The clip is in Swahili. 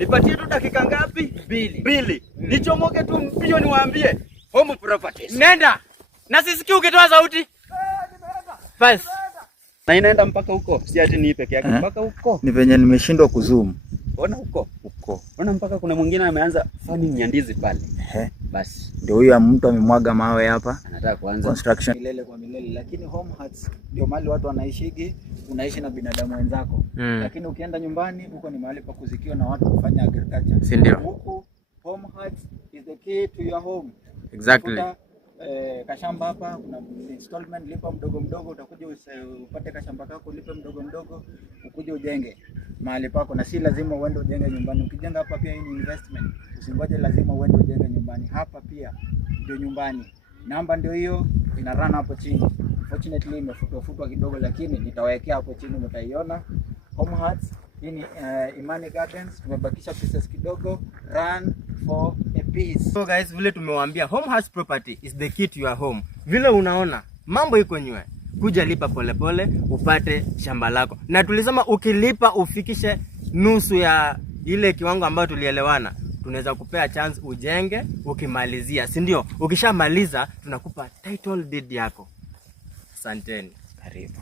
Nipatie tu dakika ngapi? 2. Nichomoke tu mbio niwaambie Home Properties. Nenda. Na sisikie ukitoa sauti. Nimeenda. Bas. Na inaenda mpaka huko. Si ati ni peke yake mpaka huko. Ni venye nimeshindwa kuzoom. Ona huko. Ona mpaka kuna mwingine ameanza farming ya ndizi pale. Basi. Ndio huyo mtu amemwaga mawe hapa. Anataka kuanza construction milele kwa milele, lakini home huts ndio mahali watu wanaishigi, unaishi na binadamu wenzako. Lakini ukienda nyumbani huko ni mahali pa kuzikiwa na watu kufanya agriculture. Si ndio? Huko home huts is the key to your home. Exactly. Kashamba hapa kuna installment, lipa mdogo mdogo, utakuja upate kashamba kako, lipe mdogo mdogo, ukuje ujenge mahali pako, na si lazima uende ujenge nyumbani. Ukijenga hapa pia hii ni investment. Usingoje lazima uende ujenge nyumbani. Hapa pia ndio nyumbani. Namba ndio hiyo ina run hapo chini. Fortunately imefutwa kidogo, lakini nitawekea hapo chini mtaiona. Home huts hii ni Imani Gardens, tumebakisha pieces kidogo. Run for a piece. So guys, vile tumewaambia home house property is the key to your home. Vile unaona mambo iko nywe, kuja lipa polepole upate shamba lako. Na tulisema ukilipa ufikishe nusu ya ile kiwango ambayo tulielewana, tunaweza kupea chance ujenge ukimalizia, si ndio? Ukishamaliza tunakupa title deed yako. Asanteni. Karibu.